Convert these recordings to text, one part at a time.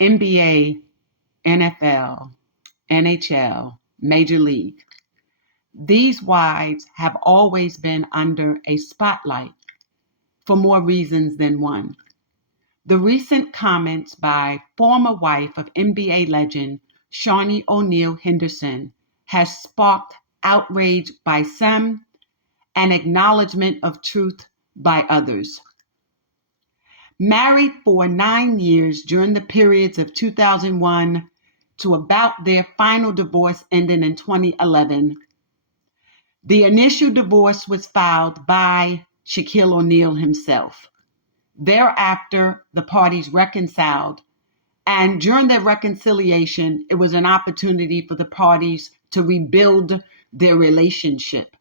NBA, NFL, NHL, Major League. These wives have always been under a spotlight for more reasons than one. The recent comments by former wife of NBA legend Shaunie O'Neal-Henderson has sparked outrage by some and acknowledgement of truth by others. Married for 9 years during the periods of 2001 to about their final divorce ending in 2011, the initial divorce was filed by Shaquille O'Neal himself. Thereafter, the parties reconciled, and during their reconciliation, it was an opportunity for the parties to rebuild their relationship.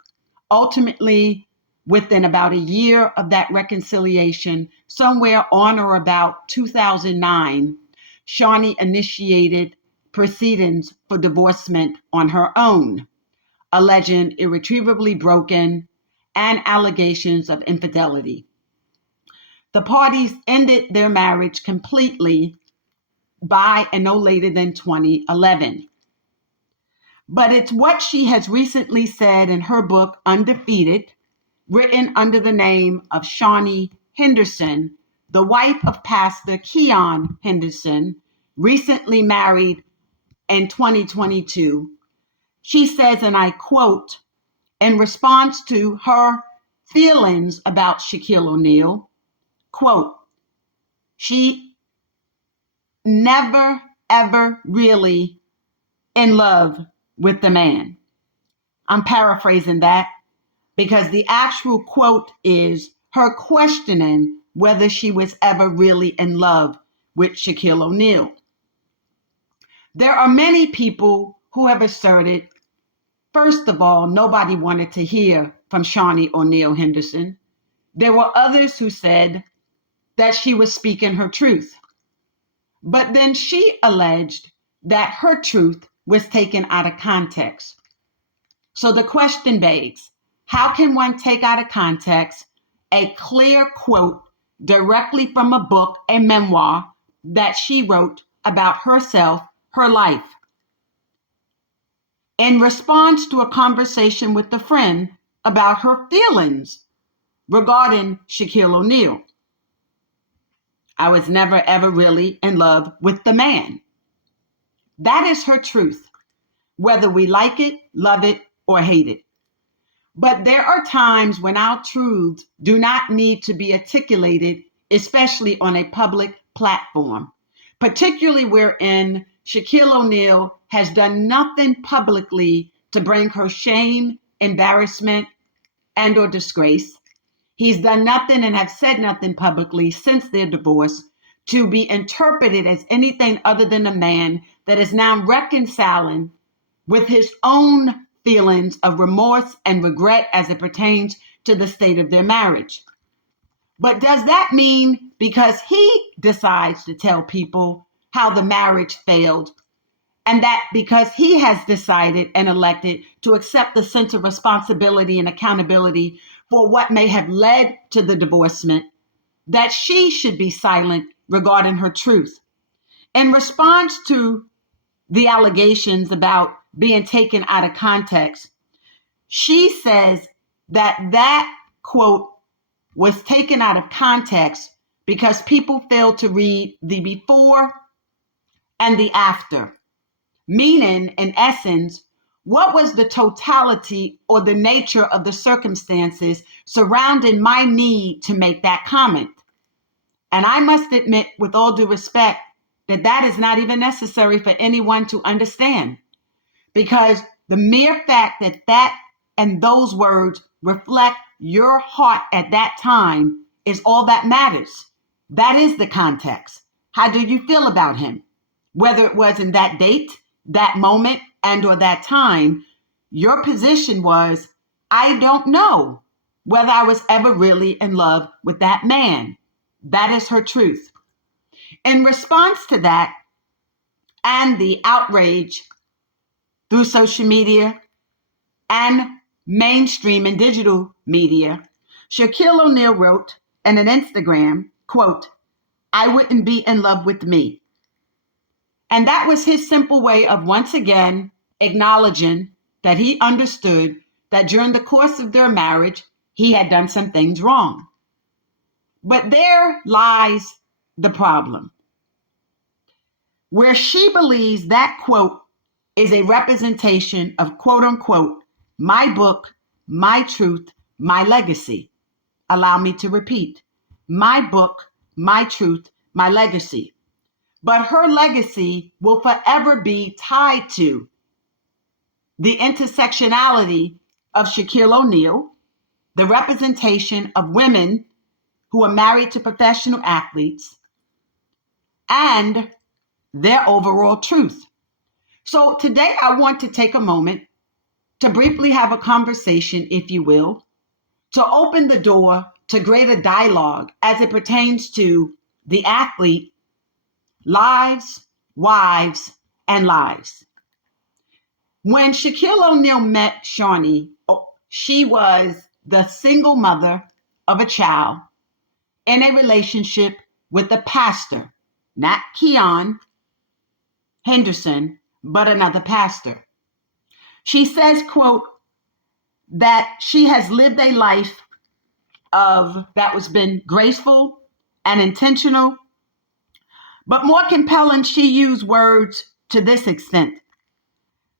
Ultimately, within about a year of that reconciliation, somewhere on or about 2009, Shaunie initiated proceedings for divorcement on her own, alleging irretrievably broken and allegations of infidelity. The parties ended their marriage completely by and no later than 2011. But it's what she has recently said in her book, Undefeated, written under the name of Shaunie Henderson, the wife of Pastor Keion Henderson, recently married in 2022. She says, and I quote, in response to her feelings about Shaquille O'Neal, quote, she never, ever really in love with the man. I'm paraphrasing that because the actual quote is her questioning whether she was ever really in love with Shaquille O'Neal. There are many people who have asserted, first of all, nobody wanted to hear from Shaunie O'Neal-Henderson. There were others who said that she was speaking her truth. But then she alleged that her truth was taken out of context. So the question begs, how can one take out of context a clear quote directly from a book, a memoir that she wrote about herself, her life? In response to a conversation with a friend about her feelings regarding Shaquille O'Neal, I was never ever really in love with the man. That is her truth, whether we like it, love it, or hate it. But there are times when our truths do not need to be articulated, especially on a public platform, particularly wherein Shaquille O'Neal has done nothing publicly to bring her shame, embarrassment, and or disgrace. He's done nothing and have said nothing publicly since their divorce to be interpreted as anything other than a man that is now reconciling with his own feelings of remorse and regret as it pertains to the state of their marriage. But does that mean because he decides to tell people how the marriage failed, and that because he has decided and elected to accept the sense of responsibility and accountability for what may have led to the divorcement, that she should be silent regarding her truth? In response to the allegations about being taken out of context, she says that quote was taken out of context because people failed to read the before and the after. Meaning, in essence, what was the totality or the nature of the circumstances surrounding my need to make that comment? And I must admit, with all due respect, that is not even necessary for anyone to understand, because the mere fact that and those words reflect your heart at that time is all that matters. That is the context. How do you feel about him? Whether it was in that date, that moment, and or that time, your position was, I don't know whether I was ever really in love with that man. That is her truth. In response to that and the outrage through social media and mainstream and digital media, Shaquille O'Neal wrote in an Instagram, quote, I wouldn't be in love with me. And that was his simple way of once again acknowledging that he understood that during the course of their marriage, he had done some things wrong. But there lies the problem, where she believes that quote is a representation of quote unquote, my book, my truth, my legacy. Allow me to repeat, my book, my truth, my legacy. But her legacy will forever be tied to the intersectionality of Shaquille O'Neal, the representation of women who are married to professional athletes, and their overall truth. So today I want to take a moment to briefly have a conversation, if you will, to open the door to greater dialogue as it pertains to the athlete, lives, wives, and lives. When Shaquille O'Neal met Shaunie, she was the single mother of a child in a relationship with a pastor, not Keion Henderson, but another pastor. She says, quote, that she has lived a life of that was been graceful and intentional, but more compelling, she used words to this extent,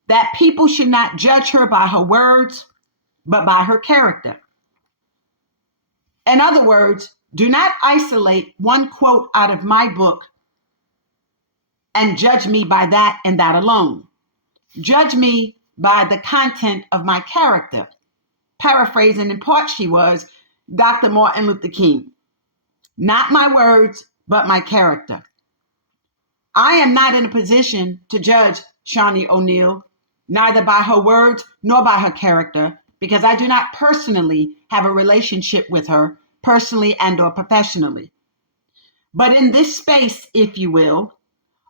that people should not judge her by her words, but by her character. In other words, do not isolate one quote out of my book and judge me by that and that alone. Judge me by the content of my character. Paraphrasing in part, she was Dr. Martin Luther King. Not my words, but my character. I am not in a position to judge Shaunie O'Neal, neither by her words nor by her character, because I do not personally have a relationship with her, personally and or professionally. But in this space, if you will,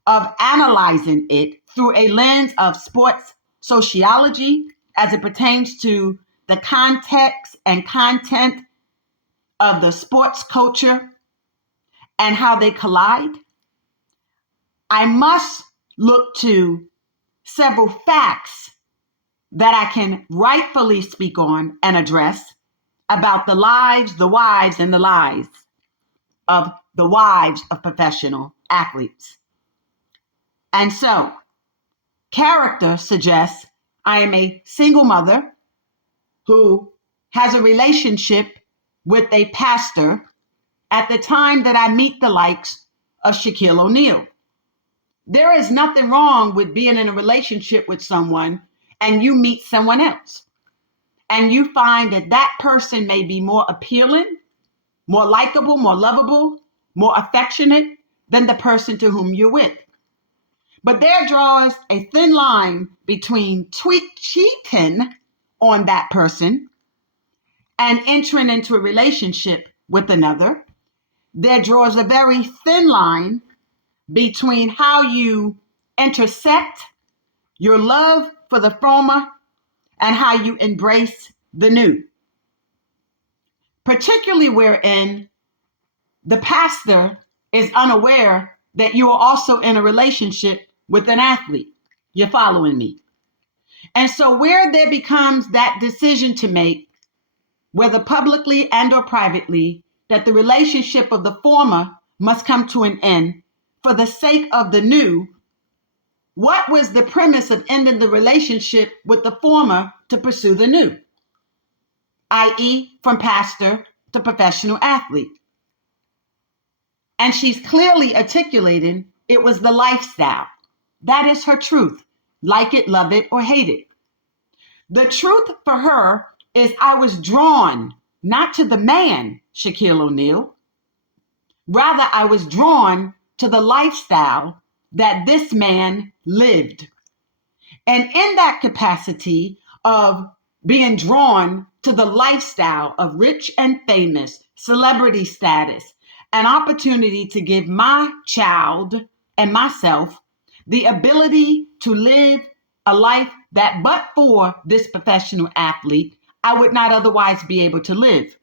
of analyzing it through a lens of sports sociology as it pertains to the context and content of the sports culture and how they collide, I must look to several facts that I can rightfully speak on and address about the lives, the wives, and the lives of the wives of professional athletes. And so, character suggests I am a single mother who has a relationship with a pastor at the time that I meet the likes of Shaquille O'Neal. There is nothing wrong with being in a relationship with someone and you meet someone else and you find that that person may be more appealing, more likable, more lovable, more affectionate than the person to whom you're with. But there draws a thin line between cheating on that person and entering into a relationship with another. There draws a very thin line between how you intersect your love for the former and how you embrace the new. Particularly wherein the pastor is unaware that you are also in a relationship with an athlete. You're following me? And so where there becomes that decision to make, whether publicly and or privately, that the relationship of the former must come to an end for the sake of the new, what was the premise of ending the relationship with the former to pursue the new? i.e., from pastor to professional athlete. And she's clearly articulating it was the lifestyle. That is her truth. Like it, love it, or hate it. The truth for her is I was drawn not to the man, Shaquille O'Neal. Rather, I was drawn to the lifestyle that this man lived. And in that capacity of being drawn to the lifestyle of rich and famous, celebrity status, an opportunity to give my child and myself the ability to live a life that but for this professional athlete, I would not otherwise be able to live.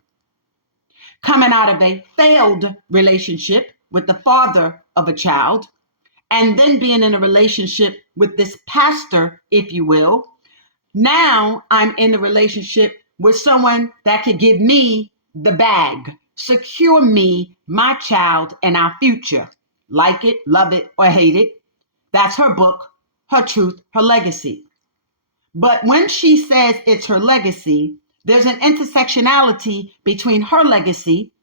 Coming out of a failed relationship with the father of a child and then being in a relationship with this pastor, if you will. Now I'm in a relationship with someone that could give me the bag, secure me, my child, and our future. Like it, love it, or hate it. That's her book, her truth, her legacy. But when she says it's her legacy, there's an intersectionality between her legacy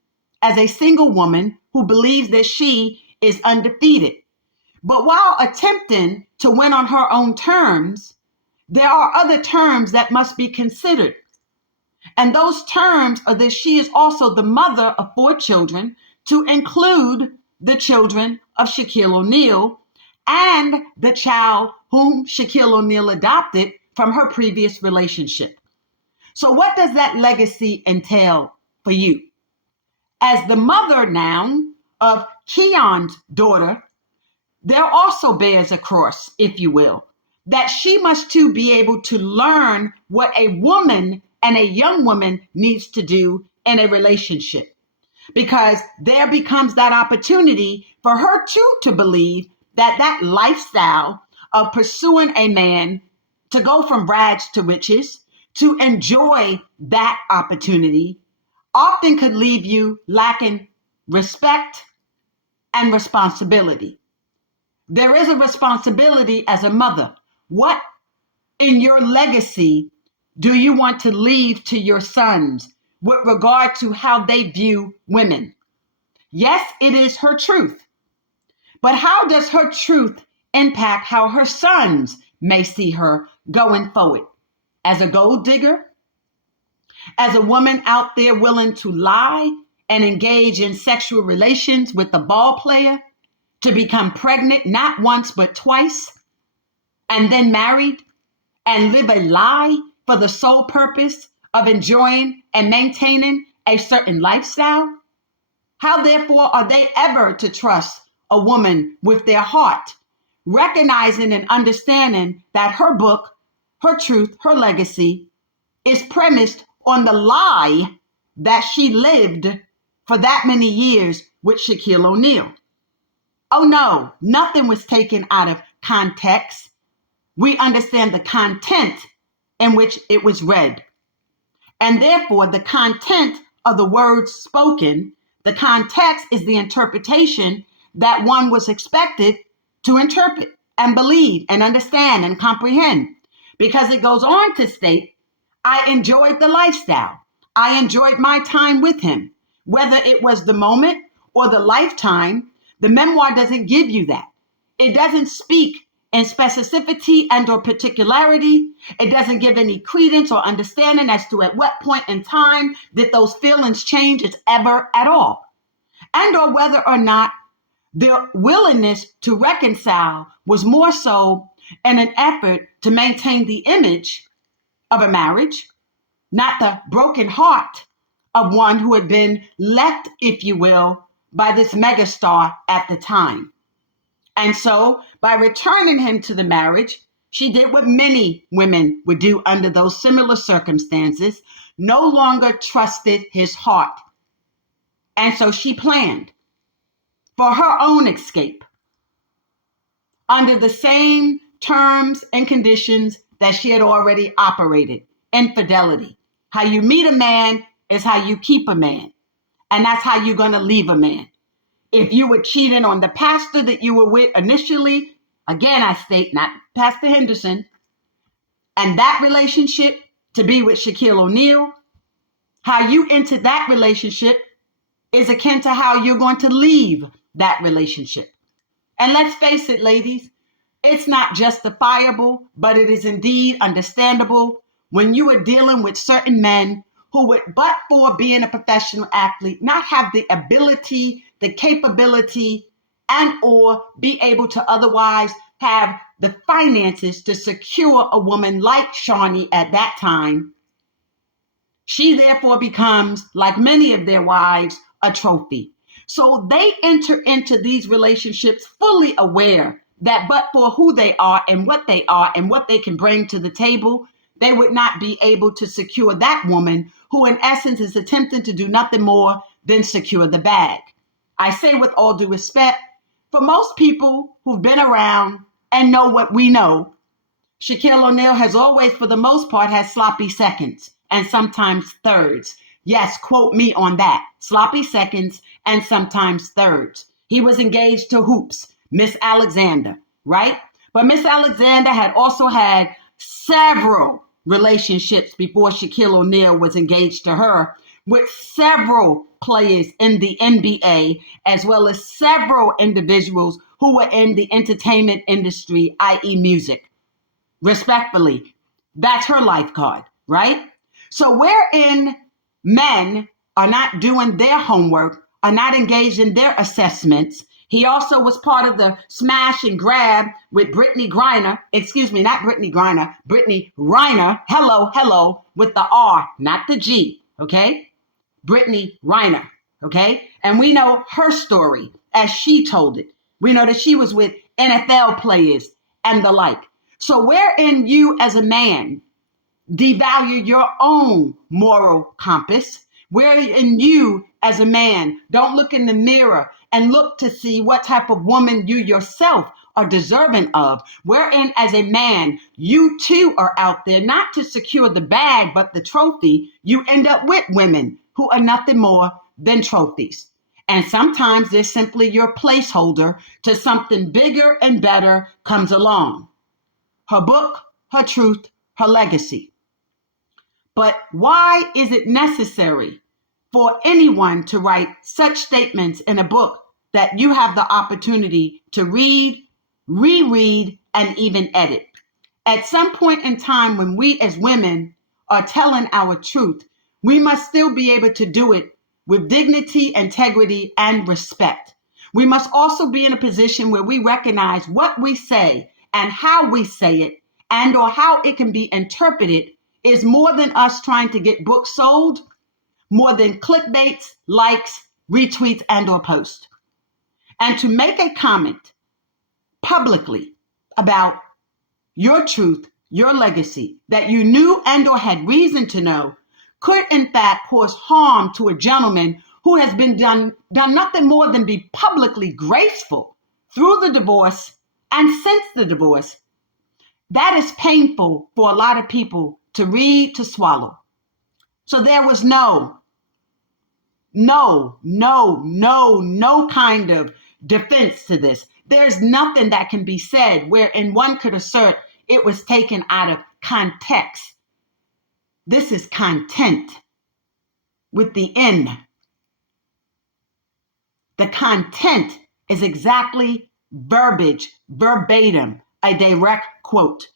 as a single woman who believes that she is undefeated. But while attempting to win on her own terms, there are other terms that must be considered. And those terms are that she is also the mother of 4 children, to include the children of Shaquille O'Neal and the child whom Shaquille O'Neal adopted from her previous relationship. So what does that legacy entail for you? As the mother now of Keion's daughter, there also bears a cross, if you will, that she must too be able to learn what a woman and a young woman needs to do in a relationship. Because there becomes that opportunity for her too to believe that that lifestyle of pursuing a man to go from rags to riches, to enjoy that opportunity, often could leave you lacking respect and responsibility. There is a responsibility as a mother. What in your legacy do you want to leave to your sons with regard to how they view women? Yes, it is her truth. But how does her truth impact how her sons may see her going forward? As a gold digger? As a woman out there willing to lie and engage in sexual relations with the ball player, to become pregnant not once but twice, and then married, and live a lie for the sole purpose of enjoying and maintaining a certain lifestyle? How therefore are they ever to trust a woman with their heart, recognizing and understanding that her book, her truth, her legacy is premised on the lie that she lived for that many years with Shaquille O'Neal? Oh no, nothing was taken out of context. We understand the content in which it was read. And therefore, the content of the words spoken, the context is the interpretation that one was expected to interpret and believe and understand and comprehend. Because it goes on to state, I enjoyed the lifestyle. I enjoyed my time with him. Whether it was the moment or the lifetime, the memoir doesn't give you that. It doesn't speak in specificity and or particularity. It doesn't give any credence or understanding as to at what point in time did those feelings change, if ever at all. And or whether or not their willingness to reconcile was more so in an effort to maintain the image of a marriage, not the broken heart of one who had been left, if you will, by this megastar at the time. And so by returning him to the marriage, she did what many women would do under those similar circumstances, no longer trusted his heart. And so she planned for her own escape under the same terms and conditions that she had already operated. Infidelity. How you meet a man is how you keep a man. And that's how you're going to leave a man. If you were cheating on the pastor that you were with initially, again, I state, not Pastor Henderson, and that relationship to be with Shaquille O'Neal, how you entered that relationship is akin to how you're going to leave that relationship. And let's face it, ladies, it's not justifiable, but it is indeed understandable when you are dealing with certain men who would, but for being a professional athlete, not have the ability, the capability, and or be able to otherwise have the finances to secure a woman like Shaunie at that time. She therefore becomes, like many of their wives, a trophy. So they enter into these relationships fully aware that but for who they are and what they can bring to the table, they would not be able to secure that woman who in essence is attempting to do nothing more than secure the bag. I say with all due respect, For most people who've been around and know what we know, Shaquille O'Neal has always, for the most part, had sloppy seconds and sometimes thirds. Yes, quote me on that. Sloppy seconds and sometimes thirds. He was engaged to Hoops, Miss Alexander, right? But Miss Alexander had also had several relationships before Shaquille O'Neal was engaged to her, with several players in the NBA, as well as several individuals who were in the entertainment industry, i.e. music. Respectfully, that's her life card, right? So wherein men are not doing their homework, are not engaged in their assessments. He also was part of the smash and grab with Brittany Griner, Brittany Reiner, hello, with the R, not the G, okay? Brittany Reiner, okay? And we know her story as she told it. We know that she was with NFL players and the like. So wherein you as a man devalue your own moral compass, wherein you as a man don't look in the mirror and look to see what type of woman you yourself are deserving of, wherein as a man, you too are out there not to secure the bag, but the trophy, you end up with women who are nothing more than trophies. And sometimes they're simply your placeholder till something bigger and better comes along. Her book, her truth, her legacy. But why is it necessary for anyone to write such statements in a book that you have the opportunity to read, reread, and even edit? At some point in time when we as women are telling our truth, we must still be able to do it with dignity, integrity, and respect. We must also be in a position where we recognize what we say and how we say it, and or how it can be interpreted, is more than us trying to get books sold, more than clickbaits, likes, retweets, and or posts. And to make a comment publicly about your truth, your legacy, that you knew and or had reason to know, could in fact cause harm to a gentleman who has been done nothing more than be publicly graceful through the divorce and since the divorce. That is painful for a lot of people to read, to swallow. So there was no kind of defense to this. There's nothing that can be said wherein one could assert it was taken out of context. This is content with the N. The content is exactly verbiage, verbatim, a direct quote,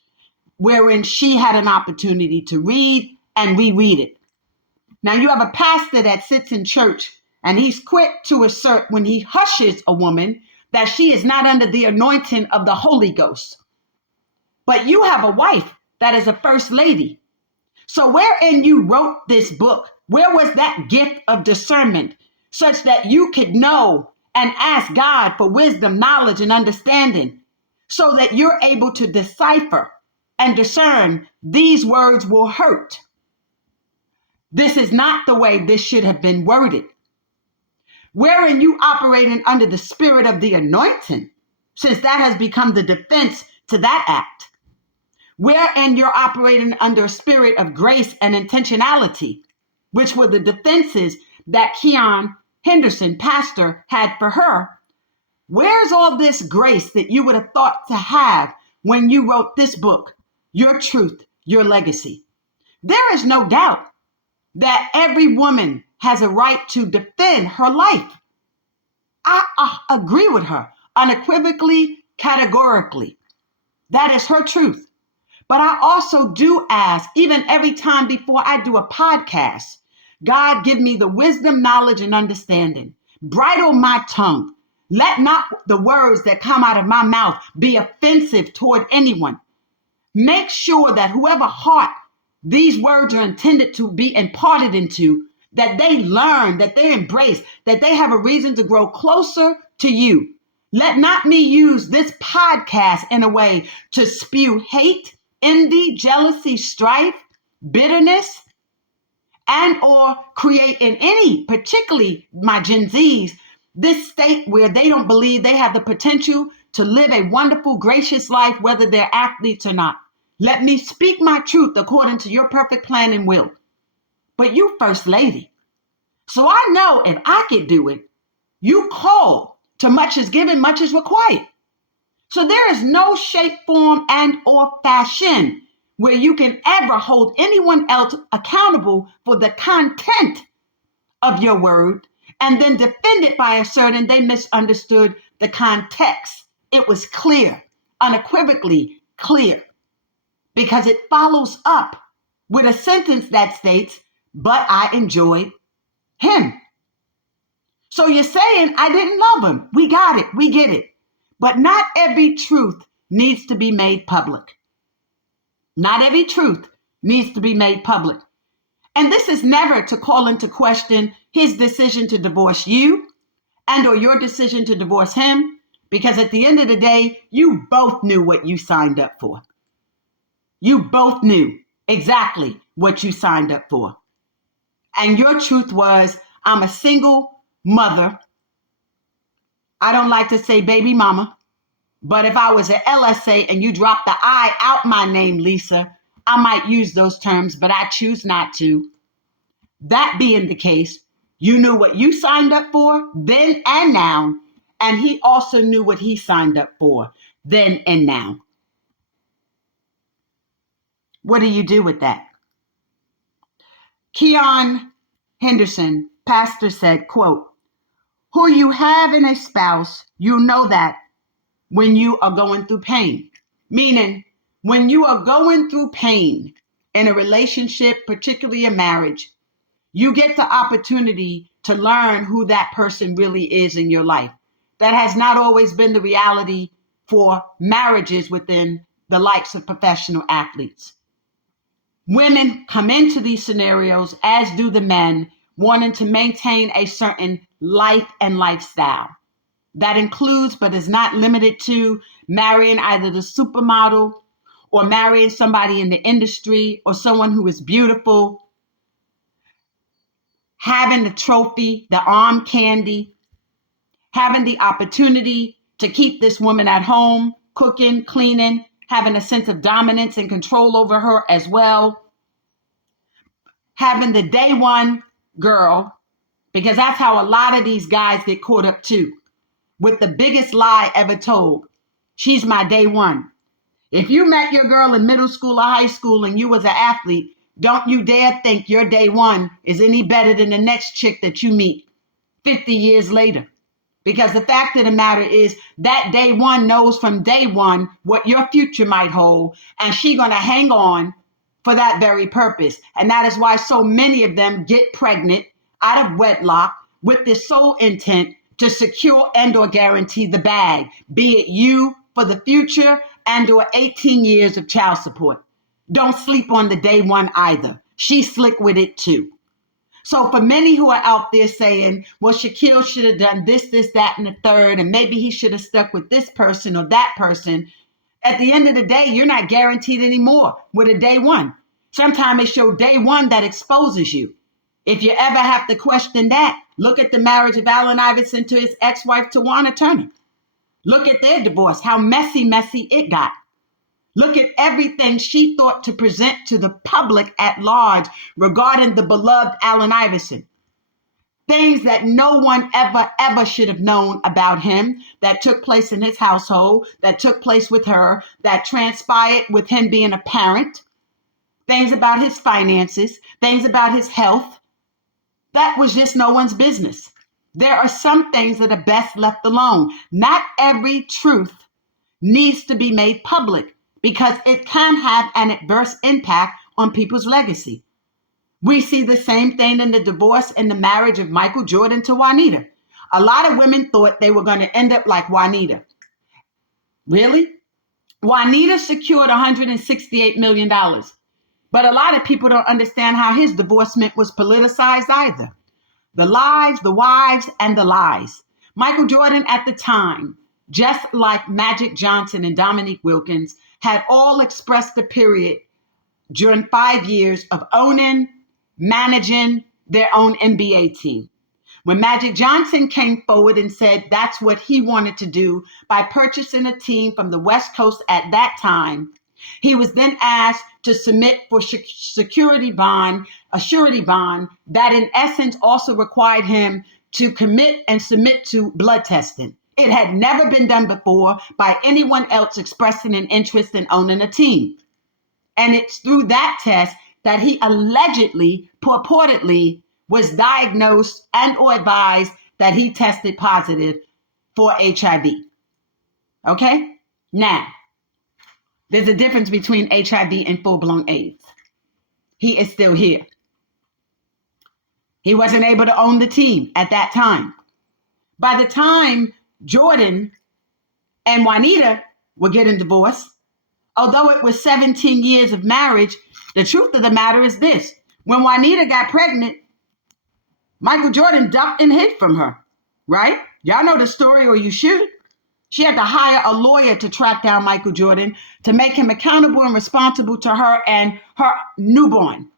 wherein she had an opportunity to read and reread it. Now you have a pastor that sits in church and he's quick to assert when he hushes a woman that she is not under the anointing of the Holy Ghost. But you have a wife that is a first lady. So wherein you wrote this book, where was that gift of discernment such that you could know and ask God for wisdom, knowledge, and understanding so that you're able to decipher and discern these words will hurt? This is not the way this should have been worded. Wherein you operating under the spirit of the anointing, since that has become the defense to that act. Wherein you're operating under a spirit of grace and intentionality, which were the defenses that Keion Henderson, pastor, had for her. Where's all this grace that you would have thought to have when you wrote this book, Your Truth, Your Legacy? There is no doubt that every woman has a right to defend her life. I agree with her unequivocally, categorically. That is her truth. But I also do ask, even every time before I do a podcast, God, give me the wisdom, knowledge, and understanding. Bridle my tongue. Let not the words that come out of my mouth be offensive toward anyone. Make sure that whoever heart these words are intended to be imparted into, that they learn, that they embrace, that they have a reason to grow closer to you. Let not me use this podcast in a way to spew hate, envy, jealousy, strife, bitterness, and or create in any, particularly my Gen Zs, This state where they don't believe they have the potential to live a wonderful, gracious life, whether they're athletes or not. Let me speak my truth according to your perfect plan and will. But you first lady. So I know if I could do it, you call to much is given, much is required. So there is no shape, form, and or fashion where you can ever hold anyone else accountable for the content of your word and then defend it by asserting they misunderstood the context. It was clear, unequivocally clear, because it follows up with a sentence that states, but I enjoyed him. So you're saying I didn't love him. We got it. We get it. But not every truth needs to be made public. Not every truth needs to be made public. And this is never to call into question his decision to divorce you and or your decision to divorce him, because at the end of the day, you both knew what you signed up for. You both knew exactly what you signed up for. And your truth was, I'm a single mother. I don't like to say baby mama, but if I was an LSA and you dropped the I out my name, Lisa, I might use those terms, but I choose not to. That being the case, you knew what you signed up for then and now, and he also knew what he signed up for then and now. What do you do with that? Keion Henderson, pastor, said, quote, who you have in a spouse, you know that when you are going through pain. Meaning, when you are going through pain in a relationship, particularly a marriage, you get the opportunity to learn who that person really is in your life. That has not always been the reality for marriages within the likes of professional athletes. Women come into these scenarios, as do the men, wanting to maintain a certain life and lifestyle. That includes, but is not limited to, marrying either the supermodel or marrying somebody in the industry or someone who is beautiful, having the trophy, the arm candy, having the opportunity to keep this woman at home, cooking, cleaning, having a sense of dominance and control over her as well, having the day one girl, because that's how a lot of these guys get caught up too, with the biggest lie ever told. She's my day one. If you met your girl in middle school or high school and you was an athlete, don't you dare think your day one is any better than the next chick that you meet 50 years later. Because the fact of the matter is that day one knows from day one what your future might hold, and she gonna hang on for that very purpose. And that is why so many of them get pregnant out of wedlock with the sole intent to secure and or guarantee the bag, be it you for the future and or 18 years of child support. Don't sleep on the day one either. She's slick with it too. So for many who are out there saying, well, Shaquille should have done this, that, and the third, and maybe he should have stuck with this person or that person, at the end of the day, you're not guaranteed anymore with a day one. Sometimes it's your day one that exposes you. If you ever have to question that, look at the marriage of Allen Iverson to his ex-wife, Tawana Turner. Look at their divorce, how messy it got. Look at everything she thought to present to the public at large regarding the beloved Allen Iverson. Things that no one ever should have known about him, that took place in his household, that took place with her, that transpired with him being a parent. Things about his finances, things about his health. That was just no one's business. There are some things that are best left alone. Not every truth needs to be made public, because it can have an adverse impact on people's legacy. We see the same thing in the divorce and the marriage of Michael Jordan to Juanita. A lot of women thought they were going to end up like Juanita. Really? Juanita secured $168 million. But a lot of people don't understand how his divorcement was politicized either. The lives, the wives, and the lies. Michael Jordan at the time, just like Magic Johnson and Dominique Wilkins, had all expressed the period during 5 years of owning, managing their own NBA team. When Magic Johnson came forward and said that's what he wanted to do by purchasing a team from the West Coast at that time, he was then asked to submit for a surety bond that in essence also required him to commit and submit to blood testing. It had never been done before by anyone else expressing an interest in owning a team. And it's through that test that he allegedly, purportedly, was diagnosed and or advised that he tested positive for HIV. Okay? Now, there's a difference between HIV and full-blown AIDS. He is still here. He wasn't able to own the team at that time. By the time Jordan and Juanita were getting divorced, although it was 17 years of marriage, the truth of the matter is this. When Juanita got pregnant, Michael Jordan ducked and hid from her, right? Y'all know the story, or you should. She had to hire a lawyer to track down Michael Jordan to make him accountable and responsible to her and her newborn.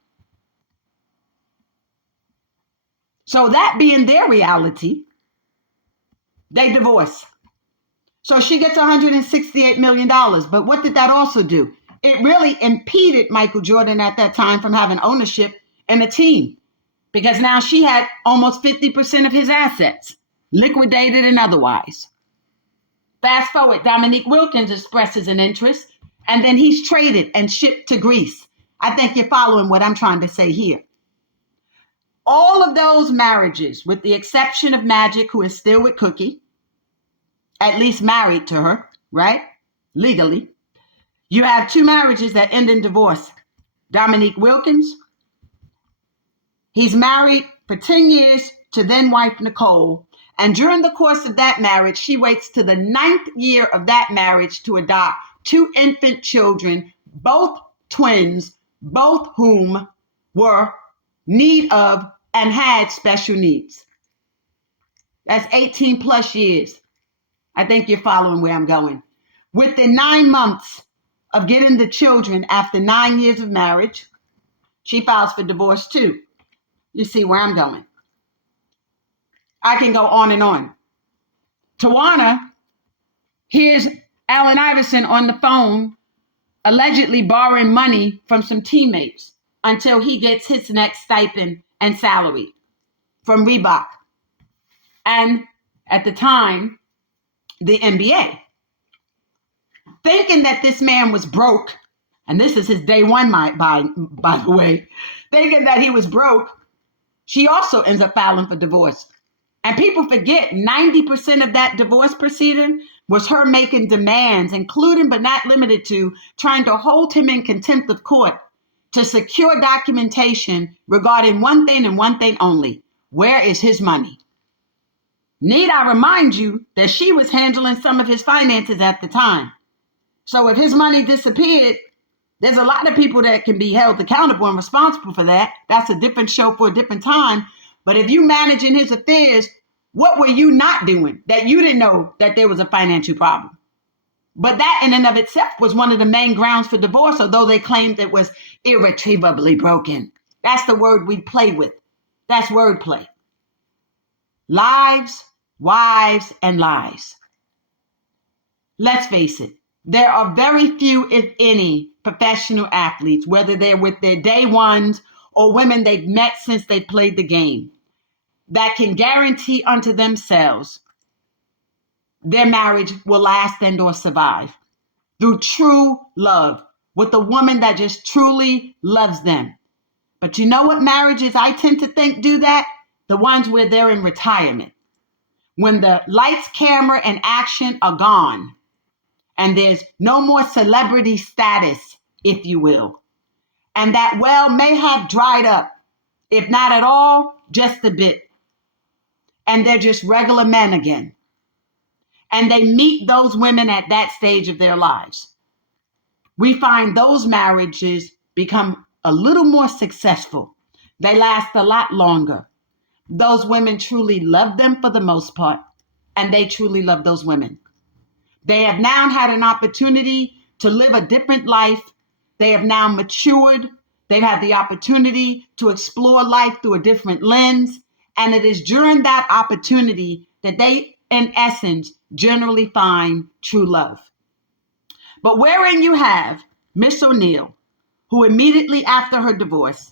So that being their reality, they divorce. So she gets $168 million. But what did that also do? It really impeded Michael Jordan at that time from having ownership in a team, because now she had almost 50% of his assets, liquidated and otherwise. Fast forward, Dominique Wilkins expresses an interest, and then he's traded and shipped to Greece. I think you're following what I'm trying to say here. All of those marriages, with the exception of Magic, who is still with Cookie, at least married to her, right? Legally. You have two marriages that end in divorce. Dominique Wilkins, he's married for 10 years to then wife Nicole. And during the course of that marriage, she waits to the 9th year of that marriage to adopt 2 infant children, both twins, both whom were need of and had special needs. That's 18 plus years. I think you're following where I'm going. Within 9 months of getting the children after 9 years of marriage, she files for divorce too. You see where I'm going. I can go on and on. Tawana hears Allen Iverson on the phone allegedly borrowing money from some teammates until he gets his next stipend and salary from Reebok. And at the time, the NBA. Thinking that this man was broke, and this is his day one, by the way, thinking that he was broke, she also ends up filing for divorce. And people forget 90% of that divorce proceeding was her making demands, including but not limited to trying to hold him in contempt of court to secure documentation regarding one thing and one thing only. Where is his money? Need I remind you that she was handling some of his finances at the time. So if his money disappeared, there's a lot of people that can be held accountable and responsible for that. That's a different show for a different time. But if you managing his affairs, what were you not doing that you didn't know that there was a financial problem? But that in and of itself was one of the main grounds for divorce, although they claimed it was irretrievably broken. That's the word we play with. That's wordplay. Lives, wives, and lies. Let's face it. There are very few, if any, professional athletes, whether they're with their day ones or women they've met since they played the game, that can guarantee unto themselves their marriage will last and or survive through true love with a woman that just truly loves them. But you know what marriages I tend to think do that? The ones where they're in retirement. When the lights, camera, and action are gone, and there's no more celebrity status, if you will. And that well may have dried up, if not at all, just a bit. And they're just regular men again. And they meet those women at that stage of their lives. We find those marriages become a little more successful. They last a lot longer. Those women truly love them for the most part, and they truly love those women. They have now had an opportunity to live a different life. They have now matured. They've had the opportunity to explore life through a different lens. And it is during that opportunity that they, in essence, generally find true love. But wherein you have Miss O'Neal, who immediately after her divorce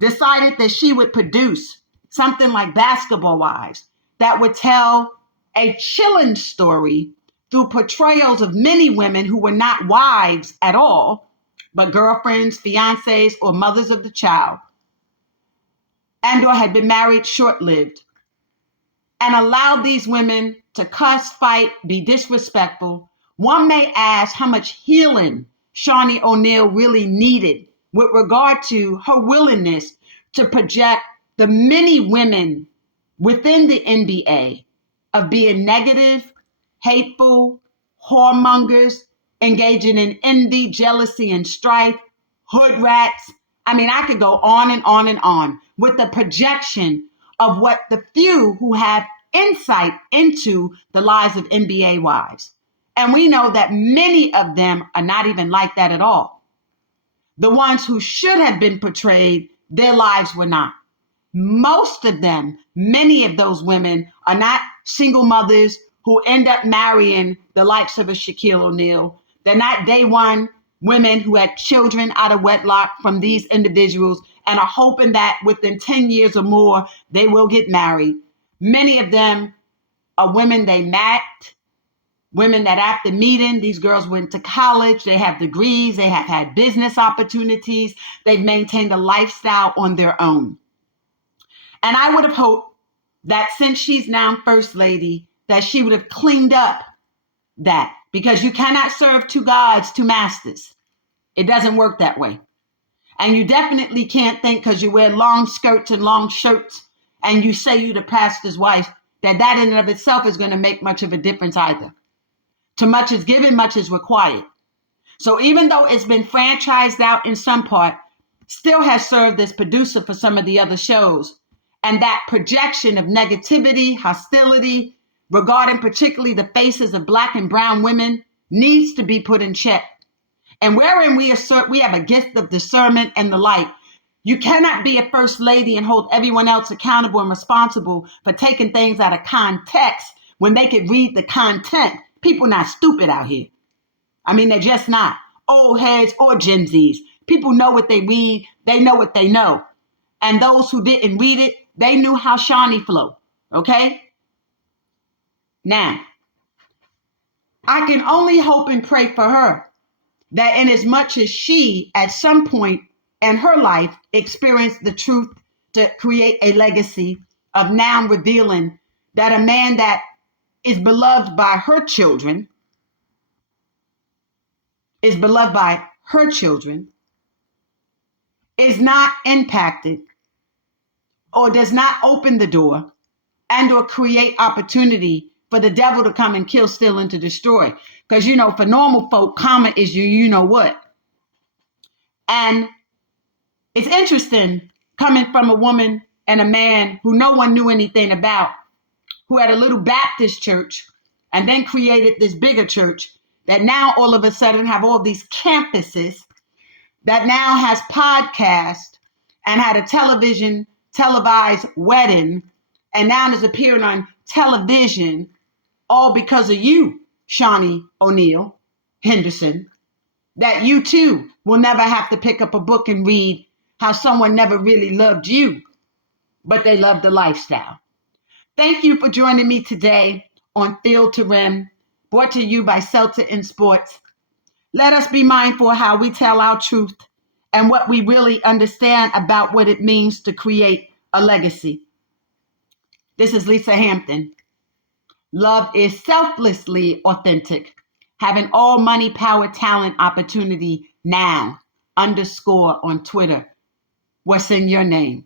decided that she would produce something like Basketball Wives that would tell a chilling story through portrayals of many women who were not wives at all, but girlfriends, fiancées, or mothers of the child, and or had been married short-lived, and allowed these women to cuss, fight, be disrespectful. One may ask how much healing Shaunie O'Neal really needed with regard to her willingness to project the many women within the NBA of being negative, hateful, whoremongers, engaging in envy, jealousy, and strife, hood rats. I mean, I could go on and on and on with the projection of what the few who have insight into the lives of NBA wives. And we know that many of them are not even like that at all. The ones who should have been portrayed, their lives were not. Most of them, many of those women are not single mothers who end up marrying the likes of a Shaquille O'Neal. They're not day one women who had children out of wedlock from these individuals and are hoping that within 10 years or more, they will get married. Many of them are women they met, women that after meeting, these girls went to college, they have degrees, they have had business opportunities, they've maintained a lifestyle on their own. And I would have hoped that since she's now First Lady, that she would have cleaned up that, because you cannot serve two gods, two masters. It doesn't work that way. And you definitely can't think because you wear long skirts and long shirts and you say you're the pastor's wife, that in and of itself is going to make much of a difference either. Too much is given, much is required. So even though it's been franchised out in some part, still has served as producer for some of the other shows. And that projection of negativity, hostility, regarding particularly the faces of Black and brown women needs to be put in check. And wherein we assert we have a gift of discernment and the like, you cannot be a First Lady and hold everyone else accountable and responsible for taking things out of context when they could read the content. People not stupid out here. I mean, they're just not. Old heads or Gen Zs. People know what they read. They know what they know. And those who didn't read it, they knew how Shaunie flowed. Okay? Now, I can only hope and pray for her that inasmuch as she, at some point in her life, experienced the truth to create a legacy of now revealing that a man that is beloved by her children, is not impacted or does not open the door and or create opportunity for the devil to come and kill, steal, and to destroy. Because, you know, for normal folk, karma is you know what. And it's interesting coming from a woman and a man who no one knew anything about, who had a little Baptist church and then created this bigger church that now all of a sudden have all these campuses, that now has podcasts and had a televised wedding, and now is appearing on television, all because of you, Shaunie O'Neal-Henderson, that you too will never have to pick up a book and read how someone never really loved you, but they loved the lifestyle. Thank you for joining me today on Field to Rim, brought to you by Seltzer in Sports. Let us be mindful of how we tell our truth and what we really understand about what it means to create a legacy. This is Lisa Hampton. Love is selflessly authentic, having all money, power, talent, opportunity now, _ on Twitter. What's in your name?